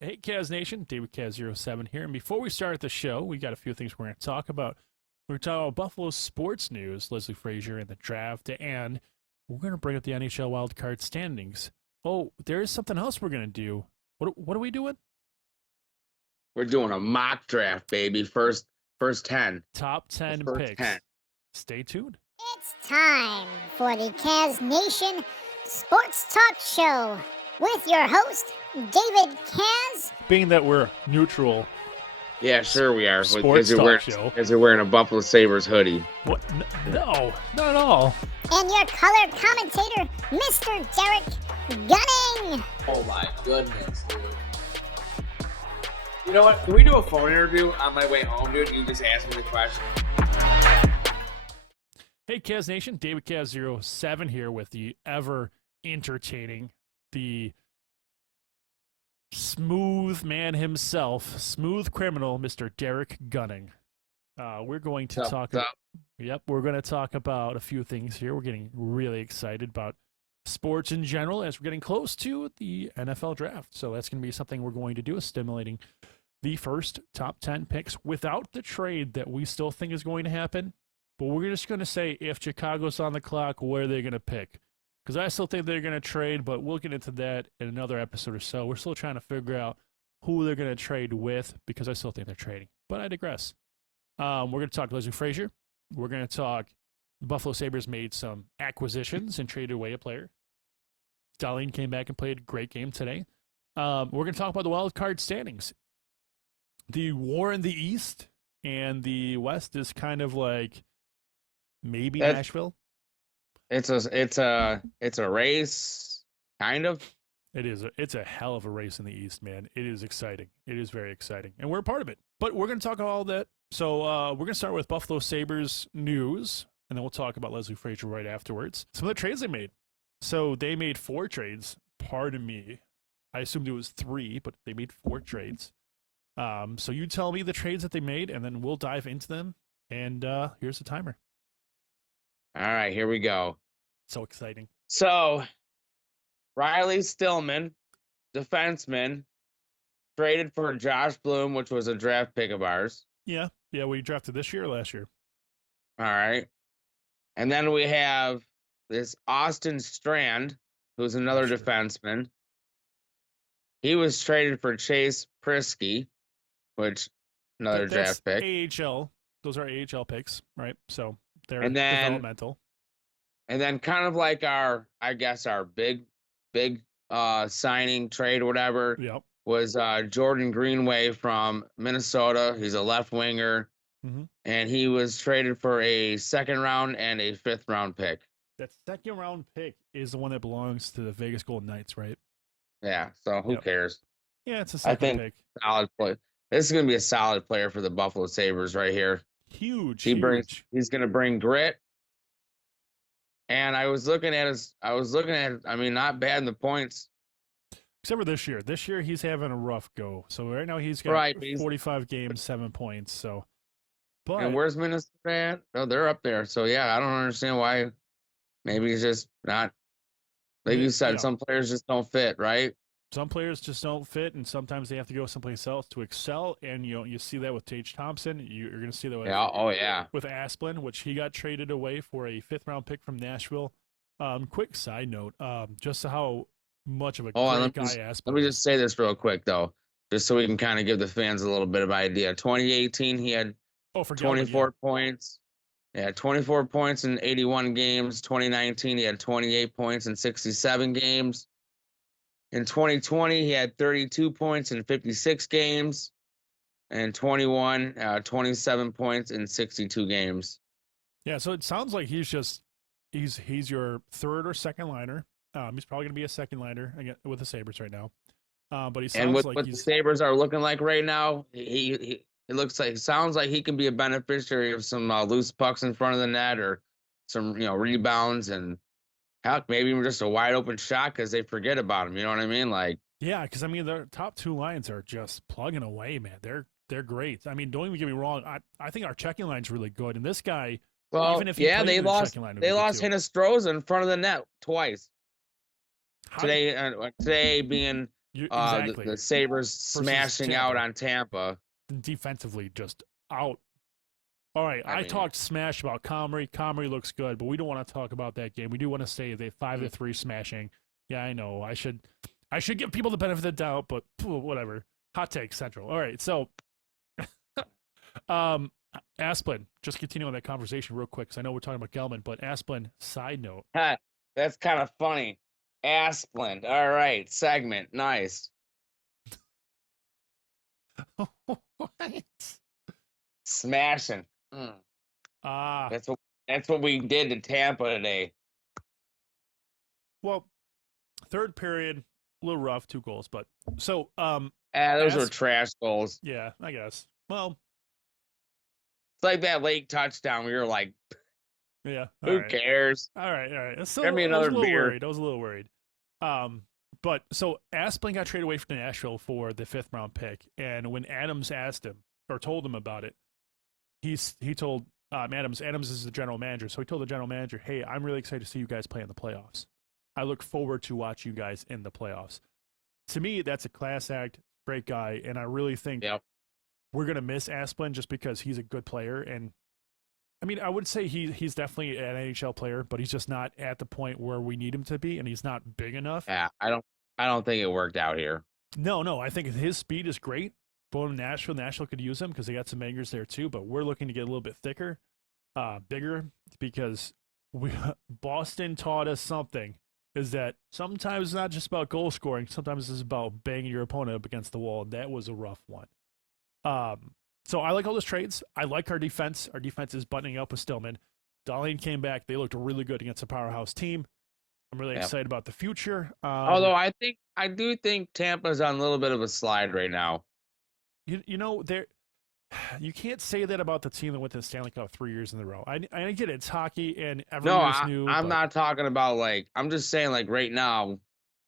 Hey, KazzNation, David Kaz07 here. And before we start the show, we got a few things we're going to talk about. We're going to talk about Buffalo sports news, Leslie Frazier and the draft, and we're going to bring up the NHL Wildcard standings. Oh, there is something else we're going to do. What are we doing? We're doing a mock draft, baby. First 10. Top 10 First picks. 10. Stay tuned. It's time for the KazzNation Sports Talk Show with your host, David Kaz. Being that we're neutral. Yeah, sure we are. Sports talk show. Because you're wearing a Buffalo Sabres hoodie. What? No, not at all. And your color commentator, Mr. Derek Gunning. Oh my goodness, dude. You know what? Can we do a phone interview on my way home, dude? You just ask me the question. Hey, KazzNation, David Kaz07 here with the ever entertaining, the smooth man himself, smooth criminal, Mr. Derek Gunning. We're going to talk. Yep, we're going to talk about a few things here. We're getting really excited about sports in general as we're getting close to the NFL draft. So that's going to be something we're going to do, is stimulating the first top 10 picks without the trade that we still think is going to happen. But we're just going to say, if Chicago's on the clock, where are they going to pick? Because I still think they're going to trade, but we'll get into that in another episode or so. We're still trying to figure out who they're going to trade with, because I still think they're trading. But I digress. We're going to talk Leslie Frazier. We're going to talk the Buffalo Sabres made some acquisitions and traded away a player. Darlene came back and played a great game today. We're going to talk about the wild card standings. The war in the East and the West is kind of like maybe Nashville. It's a race, kind of. It is. It's a hell of a race in the East, man. It is exciting. It is very exciting, and we're a part of it. But we're going to talk about all that. So we're going to start with Buffalo Sabres news, and then we'll talk about Leslie Frazier right afterwards. Some of the trades they made. So they made 4 trades. Pardon me. I assumed it was 3, but they made 4 trades. So you tell me the trades that they made, and then we'll dive into them. And here's the timer. All right, here we go. So exciting. So, Riley Stillman, defenseman, traded for Josh Bloom, which was a draft pick of ours. Yeah, we drafted this year or last year? All right. And then we have this Austin Strand, who's another defenseman. He was traded for Chase Prisky, which another draft pick. AHL. Those are AHL picks, right? So they're developmental. And then kind of like our big signing trade or whatever. Yep. Was Jordan Greenway from Minnesota. He's a left winger. Mm-hmm. And he was traded for a 2nd round and a 5th round pick. That 2nd round pick is the one that belongs to the Vegas Golden Knights, right? Yeah, so who cares? Yeah, it's a second pick. Solid play. This is going to be a solid player for the Buffalo Sabres right here. Huge. He's going to bring grit. And I was looking at I mean, not bad in the points. Except for this year. This year he's having a rough go. So right now he's got 45 games, 7 points. So, but and where's Minnesota at? Oh, they're up there. So yeah, I don't understand why. Maybe he's just not. Like you said, some players just don't fit, right? Some players just don't fit, and sometimes they have to go someplace else to excel. And you see that with Tage Thompson. You're going to see that with, with Asplin, which he got traded away for a 5th round pick from Nashville. Quick side note, just how much of a great guy Asplin. Let me just say this real quick though, just so we can kind of give the fans a little bit of idea. 2018, he had 24 points. Yeah, 24 points in 81 games. 2019, he had 28 points in 67 games. In 2020, he had 32 points in 56 games. And 27 points in 62 games. Yeah, so it sounds like he's your 3rd or 2nd liner. He's probably going to be a 2nd liner again with the Sabres right now. But he sounds and with like what the Sabres are looking like right now, sounds like he can be a beneficiary of some loose pucks in front of the net or some rebounds and heck, maybe even just a wide open shot because they forget about him. You know what I mean? Like, yeah, because I mean their top 2 lines are just plugging away, man. They're great. I mean, don't even get me wrong. I think our checking line's really good, and this guy. Well, even if they lost Hinostroza in front of the net twice. Today being Exactly. The Sabres smashing out on Tampa. Defensively, just out. All right, I talked smash about Comrie. Comrie looks good, but we don't want to talk about that game. We do want to say they 5-3 smashing. Yeah, I know. I should give people the benefit of the doubt, but whatever. Hot take central. All right, so Asplin, just continuing that conversation real quick, because I know we're talking about Gelman, but Asplin, side note. That's kind of funny. Asplin. All right, segment. Nice. What? Smashing. That's what we did to Tampa today. Well, third period, a little rough, 2 goals, but so those were trash goals. Yeah, I guess. Well, it's like that late touchdown where you're like, yeah, who cares? All right. Still, Give me another beer. I was a little worried. But so Asplin got traded away from Nashville for the 5th round pick, and when Adams asked him or told him about it, he told Adams is the general manager, so he told the general manager, "Hey, I'm really excited to see you guys play in the playoffs. I look forward to watching you guys in the playoffs." To me, that's a class act, great guy, and I really think we're gonna miss Asplin just because he's a good player. And I mean, I would say he's definitely an NHL player, but he's just not at the point where we need him to be, and he's not big enough. Yeah, I don't think it worked out here. No, I think his speed is great. Going to Nashville could use him because they got some angers there too, but we're looking to get a little bit thicker, bigger, because Boston taught us something, is that sometimes it's not just about goal scoring, sometimes it's about banging your opponent up against the wall, and that was a rough one. So I like all those trades. I like our defense. Our defense is buttoning up with Stillman. Dahlin came back. They looked really good against a powerhouse team. I'm really excited about the future. Although I do think Tampa's on a little bit of a slide right now. You know, you can't say that about the team that went to the Stanley Cup 3 years in a row. I get it. It's hockey, and everyone's new. I'm not talking about I'm just saying right now,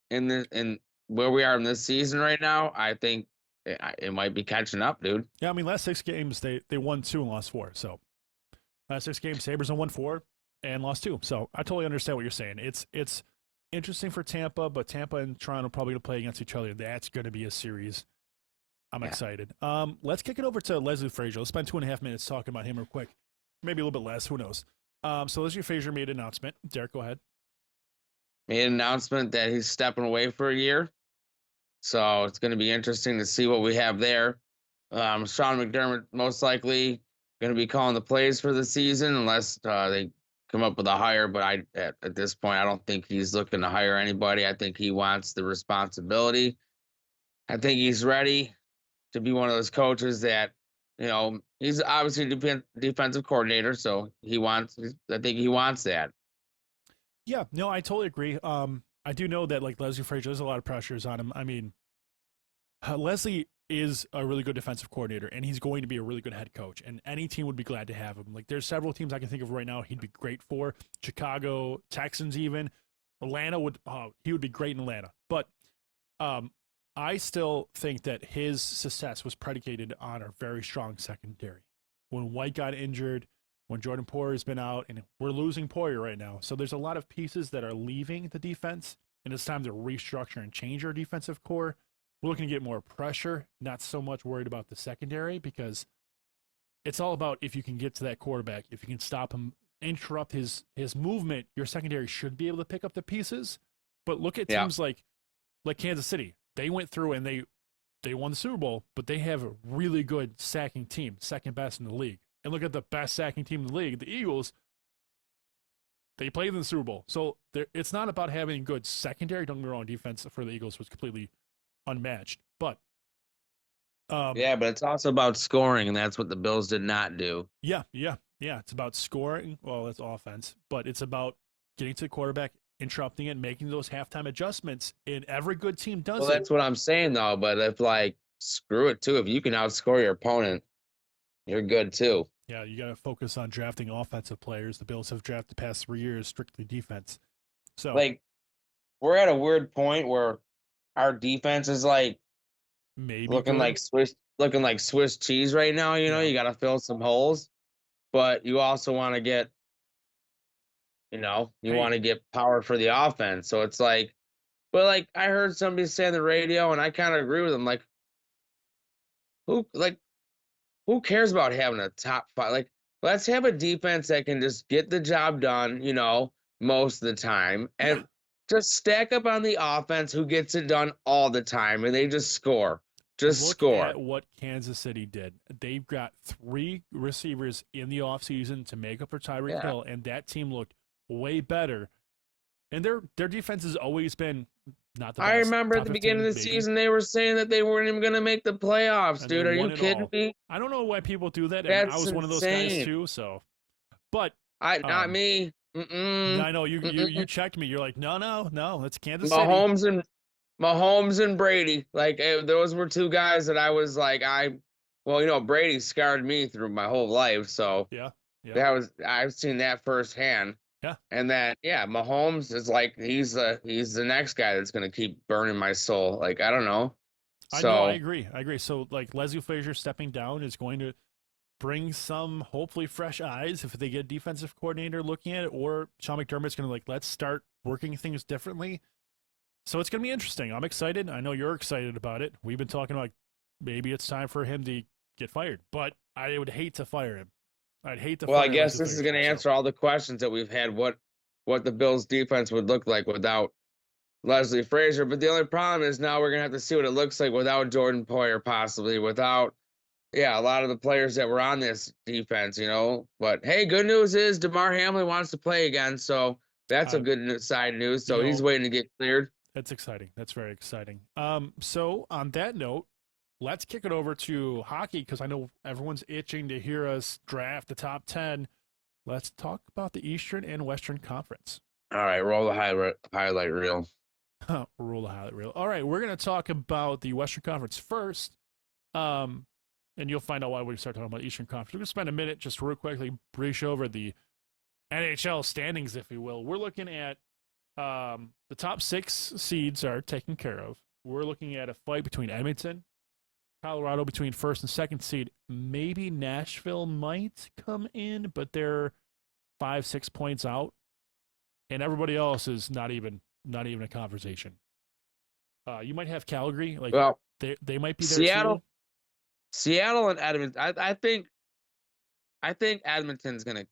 in where we are in this season right now, I think it might be catching up, dude. Yeah, I mean, last 6 games they won 2 and lost 4. So last 6 games, Sabres won 4 and lost 2. So I totally understand what you're saying. It's interesting for Tampa, but Tampa and Toronto probably going to play against each other. That's going to be a series. I'm excited. Let's kick it over to Leslie Frazier. Let's spend 2.5 minutes talking about him real quick. Maybe a little bit less. Who knows? So Leslie Frazier made an announcement. Derek, go ahead. Made an announcement that he's stepping away for a year. So it's going to be interesting to see what we have there. Sean McDermott most likely going to be calling the plays for the season unless they come up with a hire. But at this point, I don't think he's looking to hire anybody. I think he wants the responsibility. I think he's ready to be one of those coaches that, he's obviously a defensive coordinator, so I think he wants that. Yeah, no, I totally agree. I do know that Leslie Frazier, there's a lot of pressures on him. I mean, Leslie is a really good defensive coordinator, and he's going to be a really good head coach, and any team would be glad to have him. There's several teams I can think of right now he'd be great for. Chicago, Texans even. Atlanta he would be great in Atlanta. But I still think that his success was predicated on a very strong secondary. When White got injured, when Jordan Poyer's been out, and we're losing Poyer right now. So there's a lot of pieces that are leaving the defense, and it's time to restructure and change our defensive core. We're looking to get more pressure, not so much worried about the secondary, because it's all about if you can get to that quarterback, if you can stop him, interrupt his movement, your secondary should be able to pick up the pieces. But look at teams like Kansas City. They went through and they won the Super Bowl, but they have a really good sacking team, second best in the league. And look at the best sacking team in the league, the Eagles. They played in the Super Bowl. So it's not about having good secondary. Don't get me wrong, defense for the Eagles was completely unmatched. But but it's also about scoring, and that's what the Bills did not do. Yeah. It's about scoring. Well, that's offense, but it's about getting to the quarterback, interrupting it, making those halftime adjustments. And every good team does. Well, that's what I'm saying though. But if screw it too, if you can outscore your opponent, you're good too. Yeah, you got to focus on drafting offensive players. The Bills have drafted the past 3 years strictly defense. So we're at a weird point where our defense is maybe looking like Swiss cheese right now. You got to fill some holes, but you also want to get, want to get power for the offense. So it's But like I heard somebody say on the radio, and I kind of agree with them. Like, who cares about having a top 5? Like, let's have a defense that can just get the job done, most of the time, and just stack up on the offense who gets it done all the time, and they just score. Look at what Kansas City did. They've got 3 receivers in the offseason to make up for Tyreek Hill, and that team looked way better. And their defense has always been not the best. I remember at the beginning of the season, they were saying that they weren't even going to make the playoffs, dude. Are you kidding me? I don't know why people do that. That's I was one of those guys too. So, but not me. I know you checked me. You're like, no, it's Kansas City. Mahomes and Brady, like those were 2 guys that I was like, Brady scarred me through my whole life, so yeah. I've seen that firsthand. Yeah, and then Mahomes is like he's the next guy that's gonna keep burning my soul. Like I don't know. I agree. So like Leslie Frazier stepping down is going to bring some hopefully fresh eyes if they get a defensive coordinator looking at it, or Sean McDermott's going to let's start working things differently. So it's going to be interesting. I'm excited. I know you're excited about it. We've been talking about maybe it's time for him to get fired, but I would hate to fire him. I'd hate to fire him. Well, I guess this is going to answer all the questions that we've had. What the Bills' defense would look like without Leslie Frazier. But the only problem is now we're going to have to see what it looks like without Jordan Poyer, possibly without, a lot of the players that were on this defense, But hey, good news is Damar Hamlin wants to play again, so that's a good side news. So he's waiting to get cleared. That's exciting. That's very exciting. So on that note, let's kick it over to hockey because I know everyone's itching to hear us draft the top 10. Let's talk about the Eastern and Western Conference. All right, roll the highlight reel. Roll the highlight reel. All right, we're going to talk about the Western Conference first, and you'll find out why we start talking about Eastern Conference. We're going to spend a minute just real quickly, breeze over the NHL standings, if you will. We're looking at the top 6 seeds are taken care of. We're looking at a fight between Edmonton, Colorado between 1st and 2nd seed. Maybe Nashville might come in, but they're 5-6 points out, and everybody else is not even a conversation. You might have Calgary, they might be there too. Seattle and Edmonton. I think Edmonton's gonna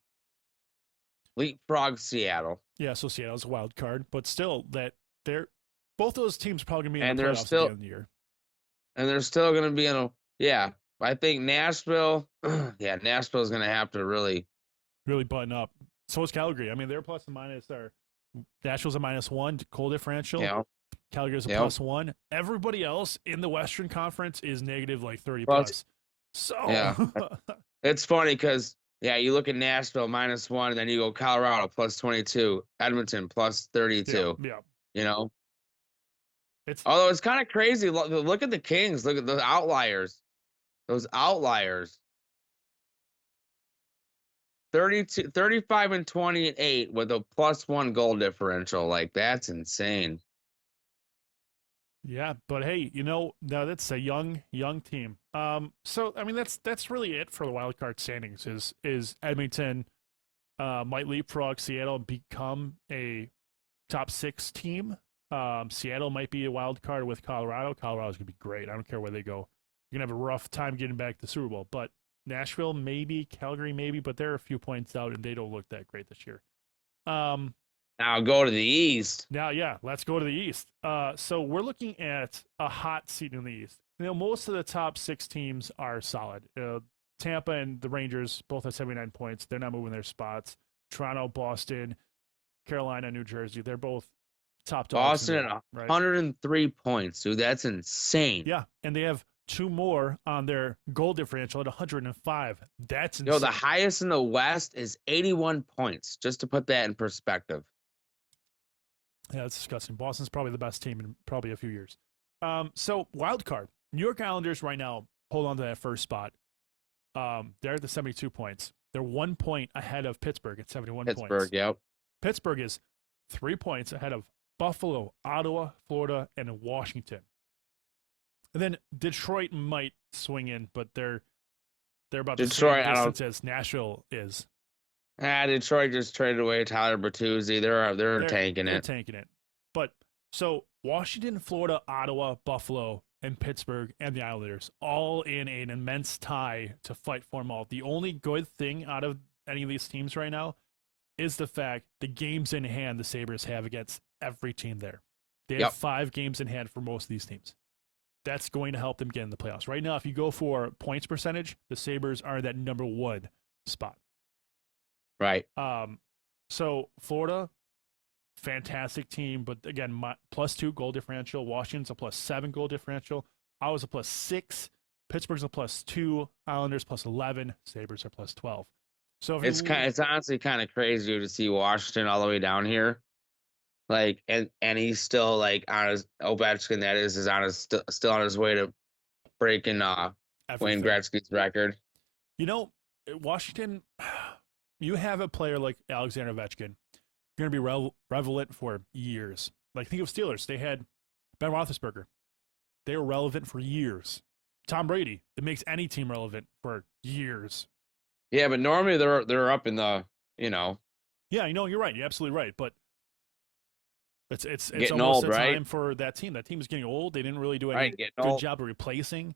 leapfrog Seattle. Yeah, so Seattle's a wild card, but still, both those teams are probably gonna be in the playoffs at the end of the year. And they're still gonna be I think Nashville. Nashville's gonna have to really button up. So is Calgary. I mean, they're plus and minus. Nashville's a -1 goal differential. Yeah. Calgary's a +1. Everybody else in the Western Conference is negative 30 plus. So it's funny because you look at Nashville -1, and then you go Colorado +22, Edmonton +32. Yeah. Although it's kind of crazy. Look at the Kings. Look at the outliers. Those outliers. 32, 35 and 28 with a +1 goal differential. Like that's insane. Yeah, but hey, now that's a young team. So I mean that's really it for the wild card standings. Is Edmonton might leapfrog Seattle and become a top 6 team. Seattle might be a wild card with Colorado. Colorado's gonna be great. I don't care where they go. You're gonna have a rough time getting back to the Super Bowl, but Nashville maybe, Calgary maybe, but they're a few points out and they don't look that great this year. Now go to the East. Let's go to the East. So we're looking at a hot seat in the East. Most of the top 6 teams are solid. Tampa and the Rangers both have 79 points. They're not moving their spots. Toronto, Boston, Carolina, New Jersey, they're both top dogs. Boston at 103 points, dude. That's insane. Yeah, and they have 2 more on their goal differential at 105. That's insane. The highest in the West is 81 points, just to put that in perspective. Yeah, that's disgusting. Boston's probably the best team in probably a few years. So, wild card. New York Islanders right now hold on to that first spot. They're at the 72 points. They're 1 point ahead of Pittsburgh at 71 points. Pittsburgh, yep. Pittsburgh is 3 points ahead of Buffalo, Ottawa, Florida, and Washington. And then Detroit might swing in, but they're about the same distance as Nashville is. Detroit just traded away Tyler Bertuzzi. They're tanking it. They're tanking it. But so Washington, Florida, Ottawa, Buffalo, and Pittsburgh, and the Islanders, all in an immense tie to fight for them all. The only good thing out of any of these teams right now is the fact the games in hand the Sabres have against every team there. They have 5 games in hand for most of these teams. That's going to help them get in the playoffs. Right now, if you go for points percentage, the Sabres are that number 1 spot. Right. So Florida, fantastic team, but again, +2 goal differential. Washington's a +7 goal differential. Ottawa's a +6. Pittsburgh's a +2. Islanders +11. Sabres are +12. So it's honestly kind of crazy to see Washington all the way down here, like, and he's still like on his Ovechkin. That is on his still on his way to breaking Wayne Gretzky's record. You know, Washington, you have a player like Alexander Ovechkin, you're going to be relevant for years. Like, think of Steelers. They had Ben Roethlisberger. They were relevant for years. Tom Brady. It makes any team relevant for years. Yeah, but normally they're up in the, you know. Yeah, you know, you're right. You're absolutely right. But it's getting almost old, a right? time for that team. That team is getting old. They didn't really do any good old. job of replacing.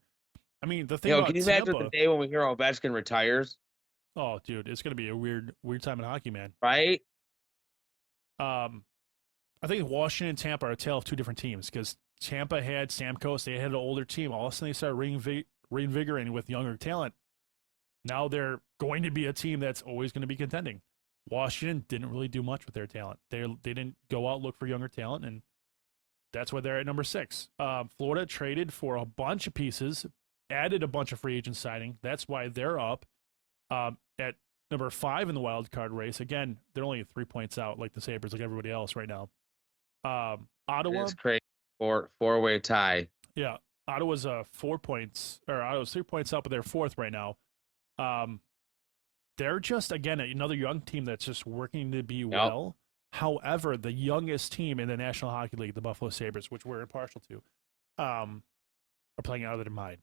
I mean, the thing about can you Tampa, imagine the day when we hear Ovechkin retires? Oh, dude, it's going to be a weird time in hockey, man. Right? I think Washington and Tampa are a tale of 2 different teams because Tampa had Stamkos. They had an older team. All of a sudden, they started reinvigorating with younger talent. Now they're going to be a team that's always going to be contending. Washington didn't really do much with their talent. They didn't go out look for younger talent, and that's why they're at number 6. Florida traded for a bunch of pieces, added a bunch of free agent signing. That's why they're up at number 5 in the wild card race. Again, they're only 3 points out, like the Sabres, like everybody else right now. Ottawa. It's crazy. Four-way tie. Yeah, Ottawa's 4 points, or Ottawa's 3 points up, but they're 4th right now. They're just, again, another young team that's just working to be well. However, the youngest team in the National Hockey League, the Buffalo Sabres, which we're impartial to, are playing out of their mind.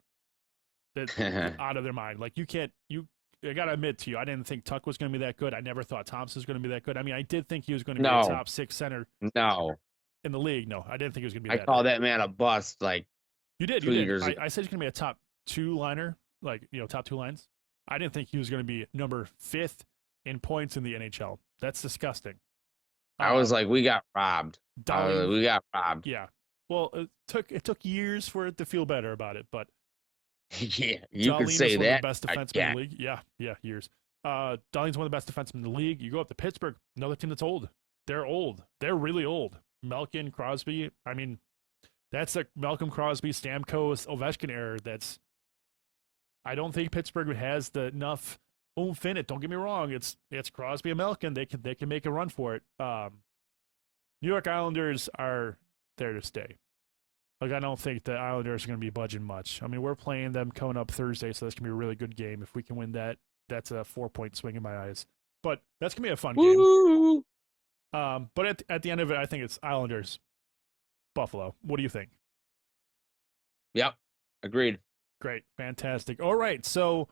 Out of their mind. Like, I got to admit to you, I didn't think Tuck was going to be that good. I never thought Thompson was going to be that good. I mean, I did think he was going to be a top 6 center in the league. No, I didn't think he was going to be I call that man a bust, like, you did. 2 years ago. I said he's going to be a top 2 liner, like, you know, top 2 lines. I didn't think he was going to be number 5th in points in the NHL. That's disgusting. I was like, we got robbed. We got robbed. Yeah. Well, it took years for it to feel better about it, but yeah, you can say one that. Of the best defenseman in the league. Yeah, years. Darling's one of the best defensemen in the league. You go up to Pittsburgh, another team that's old. They're old. They're really old. Malkin, Crosby. I mean, that's the Malcolm, Crosby, Stamkos, Ovechkin era. I don't think Pittsburgh has enough oomph in it. Don't get me wrong. It's Crosby and Malkin. They can make a run for it. New York Islanders are there to stay. Like, I don't think the Islanders are going to be budging much. I mean, we're playing them coming up Thursday, so that's going to be a really good game. If we can win that, that's a 4-point swing in my eyes. But that's going to be a fun game. But at the end of it, I think it's Islanders, Buffalo. What do you think? Yep, agreed. Great, fantastic. All right, so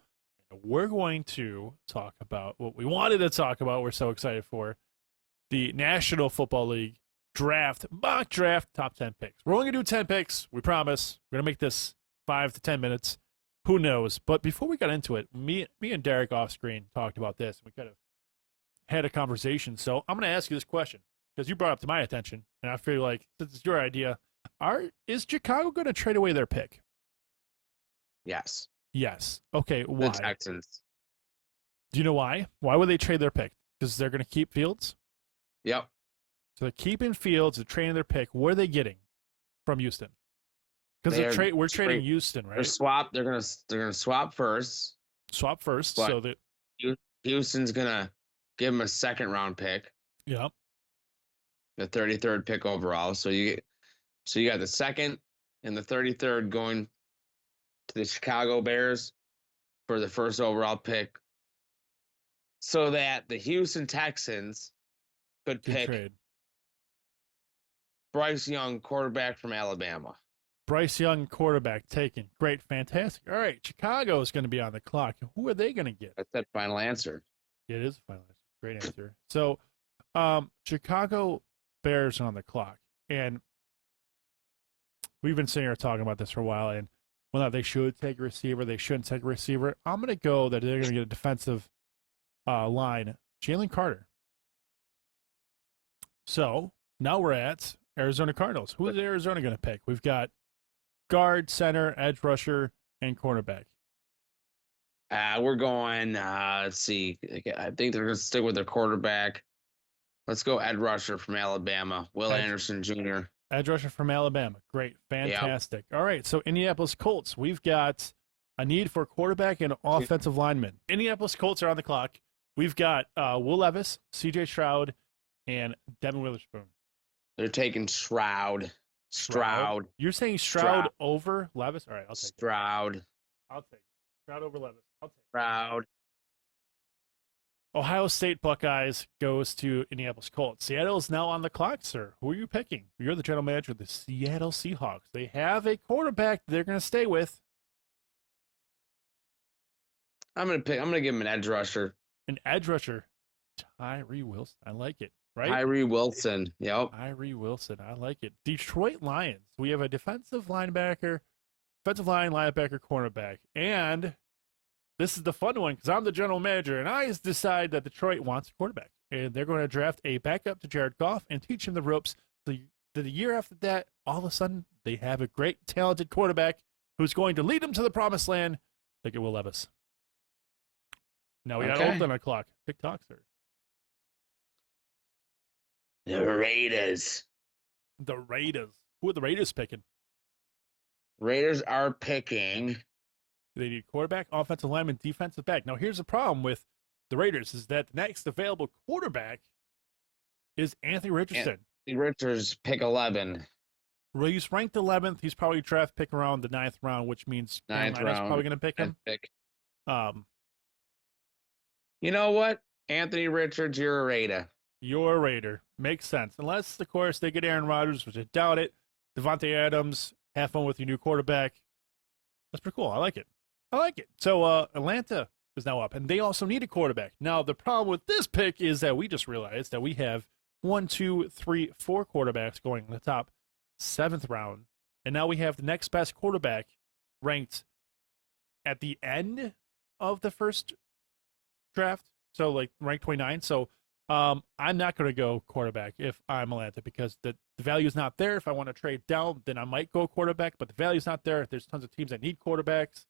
we're going to talk about what we wanted to talk about. We're so excited for the National Football League mock draft, top 10 picks. We're only going to do 10 picks. We promise. We're going to make this 5 to 10 minutes. Who knows? But before we got into it, me and Derek off screen talked about this. We kind of had a conversation. So I'm going to ask you this question because you brought it up to my attention, and I feel like this is your idea. Is Chicago going to trade away their pick? Yes. Okay, why? The Texans. Do you know why? Why would they trade their pick? Because they're going to keep Fields? Yep. So they're keeping Fields, they're trading their pick. What are they getting from Houston? Because we're trading Houston, right? They're gonna swap first. Swap first. But so that Houston's gonna give them a 2nd round pick. Yep. The 33rd pick overall. So you got the 2nd and the 33rd going to the Chicago Bears for the 1st overall pick, so that the Houston Texans could pick Bryce Young, quarterback from Alabama. Bryce Young, quarterback, taken. Great, fantastic. All right, Chicago is going to be on the clock. Who are they going to get? That's that final answer. It is a final answer. Great answer. So, Chicago Bears are on the clock, and we've been sitting here talking about this for a while, and whether or not they should take a receiver, they shouldn't take a receiver. I'm going to go that they're going to get a defensive line, Jalen Carter. So now we're at Arizona Cardinals. Who is Arizona going to pick? We've got guard, center, edge rusher, and cornerback. We're going, let's see. I think they're going to stick with their quarterback. Let's go edge rusher from Alabama, Will Anderson Jr. Edge rusher from Alabama. Great. Fantastic. Yep. All right. So Indianapolis Colts, we've got a need for quarterback and offensive lineman. Indianapolis Colts are on the clock. We've got Will Levis, C.J. Stroud, and Devin Witherspoon. They're taking Stroud. You're saying Stroud over Levis? All right, I'll take Stroud. I'll take it. Stroud over Levis. I'll take it. Stroud. Ohio State Buckeyes goes to Indianapolis Colts. Seattle is now on the clock, sir. Who are you picking? You're the general manager of the Seattle Seahawks. They have a quarterback they're going to stay with. I'm going to give him an edge rusher. An edge rusher. Tyree Wilson. I like it. Right? Tyree Wilson. Yep. Tyree Wilson. I like it. Detroit Lions. We have a defensive linebacker, linebacker, cornerback. And this is the fun one because I'm the general manager, and I decide that Detroit wants a quarterback. And they're going to draft a backup to Jared Goff and teach him the ropes. The year after that, all of a sudden, they have a great, talented quarterback who's going to lead them to the promised land. Look at Will Levis. Now we got Oakland on the clock. TikTok, sir. The Raiders. Who are the Raiders picking? Raiders are picking. They need quarterback, offensive lineman, defensive back. Now, here's the problem with the Raiders is that the next available quarterback is Anthony Richardson. Anthony Richards, pick 11. Well, he's ranked 11th. He's probably draft pick around the 9th round, which means Carolina's probably going to pick him. You know what? Anthony Richards, you're a Raider. You're a Raider. Makes sense. Unless, of course, they get Aaron Rodgers, which I doubt it. Devontae Adams, have fun with your new quarterback. That's pretty cool. I like it. So Atlanta is now up, and they also need a quarterback. Now, the problem with this pick is that we just realized that we have 4 quarterbacks going in the top 7th round, and now we have the next best quarterback ranked at the end of the first draft, so like ranked 29. So I'm not going to go quarterback if I'm Atlanta because the value is not there. If I want to trade down, then I might go quarterback, but the value is not there. There's tons of teams that need quarterbacks.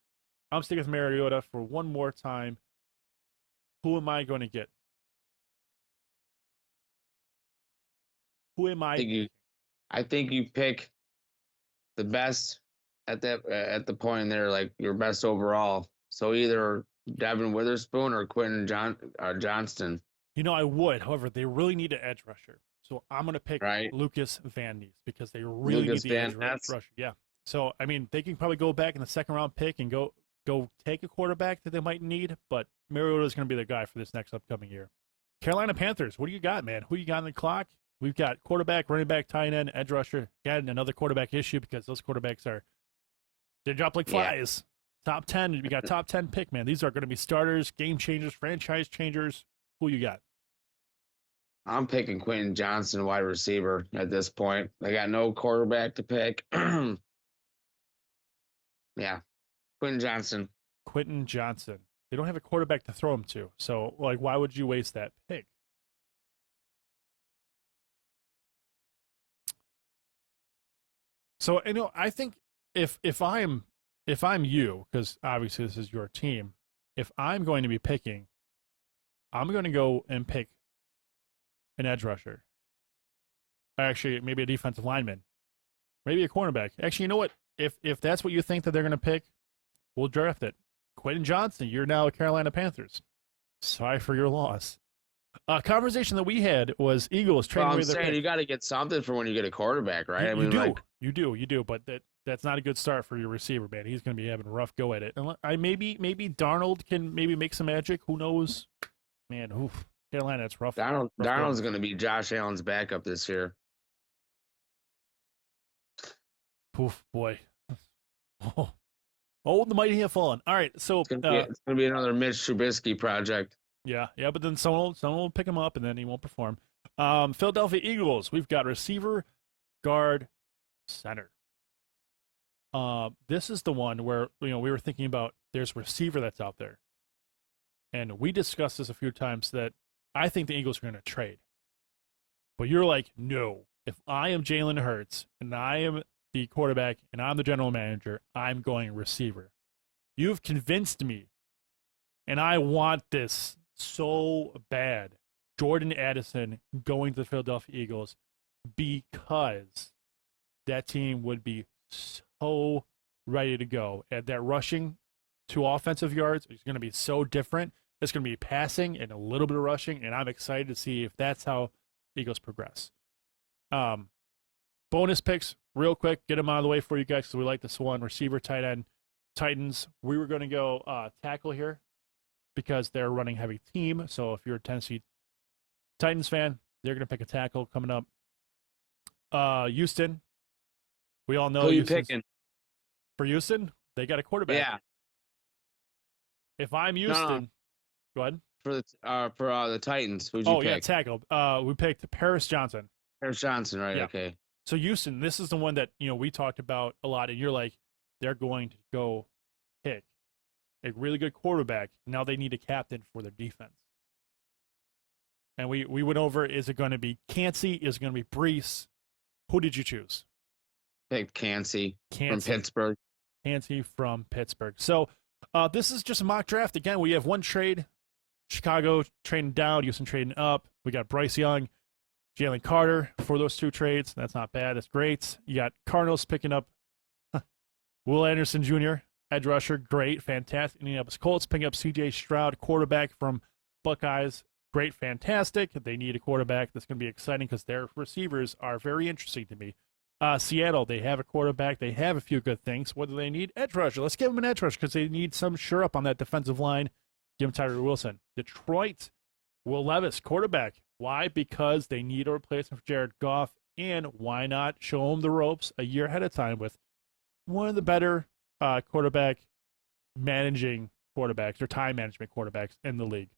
I'm sticking with Mariota for one more time. Who am I going to get? Who am I? I think you pick the best at the point in there, like your best overall. So either Devin Witherspoon or Quentin Johnston. You know, I would. However, they really need an edge rusher. So I'm going to pick Lucas Van Ness because they really need the edge rusher. Yeah. So, I mean, they can probably go back in the second round pick and go take a quarterback that they might need, but Mariota is going to be the guy for this next upcoming year. Carolina Panthers, what do you got, man? Who you got on the clock? We've got quarterback, running back, tight end, edge rusher. Again, another quarterback issue because those quarterbacks they drop like flies. Yeah. Top 10, you got top 10 pick, man. These are going to be starters, game changers, franchise changers. Who you got? I'm picking Quentin Johnston, wide receiver at this point. They got no quarterback to pick. Yeah. Quentin Johnston. They don't have a quarterback to throw him to. So, like, why would you waste that pick? So, you know, I think if I'm you, because obviously this is your team, if I'm going to be picking, I'm going to go and pick an edge rusher. Actually, maybe a defensive lineman. Maybe a cornerback. Actually, you know what? If that's what you think that they're going to pick, we'll draft it. Quentin Johnston, you're now a Carolina Panthers. Sorry for your loss. A conversation that we had was Eagles trading away their pick. You got to get something for when you get a quarterback, right? You do. But that's not a good start for your receiver, man. He's going to be having a rough go at it. And maybe Darnold can maybe make some magic. Who knows? Man, Carolina, it's rough. Darnold's going to be Josh Allen's backup this year. Poof, boy. Oh, the mighty have fallen. All right, so it's gonna be another Mitch Trubisky project. Yeah, but then someone will pick him up, and then he won't perform. Philadelphia Eagles. We've got receiver, guard, center. This is the one where we were thinking about there's a receiver that's out there. And we discussed this a few times that I think the Eagles are going to trade. But you're like, no. If I am Jalen Hurts and I am the quarterback and I'm the general manager, I'm going receiver. You've convinced me. And I want this so bad. Jordan Addison going to the Philadelphia Eagles because that team would be so ready to go. And that rushing to offensive yards is going to be so different. It's going to be passing and a little bit of rushing, and I'm excited to see if that's how Eagles progress. Bonus picks, real quick, get them out of the way for you guys because we like this one. Receiver, tight end, Titans. We were going to go tackle here because they're a running heavy team. So if you're a Tennessee Titans fan, they're going to pick a tackle coming up. Houston. We all know who you picking for Houston. They got a quarterback. Yeah. If I'm Houston, go ahead. For the Titans, who'd you pick? Yeah, tackle. We picked Paris Johnson. Paris Johnson, right? Yeah. Okay. So Houston, this is the one that we talked about a lot, and you're like, they're going to go pick a really good quarterback. Now they need a captain for their defense. And we went over, is it going to be Cansey? Is it going to be Brees? Who did you choose? Picked Cansey from Pittsburgh. Cansey from Pittsburgh. So this is just a mock draft. Again, we have one trade. Chicago trading down, Houston trading up. We got Bryce Young, Jalen Carter for those two trades. That's not bad. That's great. You got Cardinals picking up Will Anderson Jr., edge rusher. Great. Fantastic. Indianapolis Colts picking up C.J. Stroud, quarterback from Buckeyes. Great. Fantastic. They need a quarterback. That's going to be exciting because their receivers are very interesting to me. Seattle, they have a quarterback. They have a few good things. What do they need? Edge rusher. Let's give them an edge rusher because they need some shore up on that defensive line. Give him Tyree Wilson. Detroit, Will Levis, quarterback. Why? Because they need a replacement for Jared Goff. And why not show him the ropes a year ahead of time with one of the better quarterback managing quarterbacks or time management quarterbacks in the league.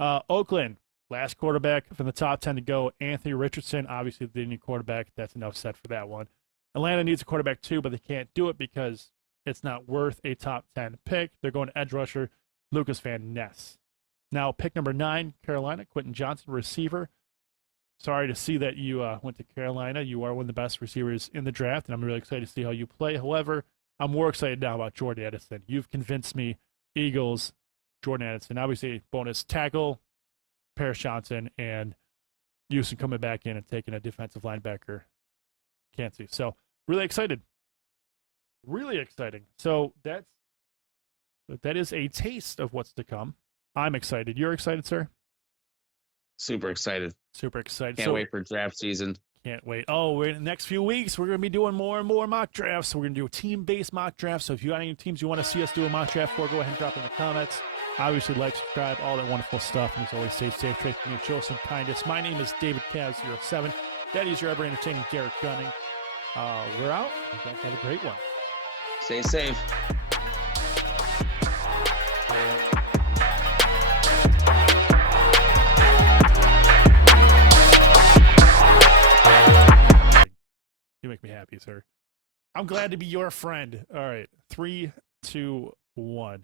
Oakland, last quarterback from the top 10 to go, Anthony Richardson. Obviously, they need a quarterback. That's enough said for that one. Atlanta needs a quarterback too, but they can't do it because it's not worth a top 10 pick. They're going to edge rusher Lucas Van Ness. Now, pick number 9, Carolina, Quentin Johnson, receiver. Sorry to see that you went to Carolina. You are one of the best receivers in the draft, and I'm really excited to see how you play. However, I'm more excited now about Jordan Addison. You've convinced me. Eagles, Jordan Addison. Obviously, bonus tackle, Paris Johnson, and Houston coming back in and taking a defensive linebacker. Can't see. So, really excited. Really exciting. So, that is a taste of what's to come. I'm excited. You're excited, sir? Super excited. Super excited. Can't wait for draft season. Can't wait. Oh, in the next few weeks, we're going to be doing more and more mock drafts. So we're going to do a team-based mock draft. So if you got any teams you want to see us do a mock draft for, go ahead and drop in the comments. Obviously, like, subscribe, all that wonderful stuff. And as always, stay safe, trade, and show some kindness. My name is David Kaz07. That is your ever-entertaining Derek Gunning. We're out. You guys have a great one. Stay safe. You make me happy, sir. I'm glad to be your friend. All right. 3, 2, 1.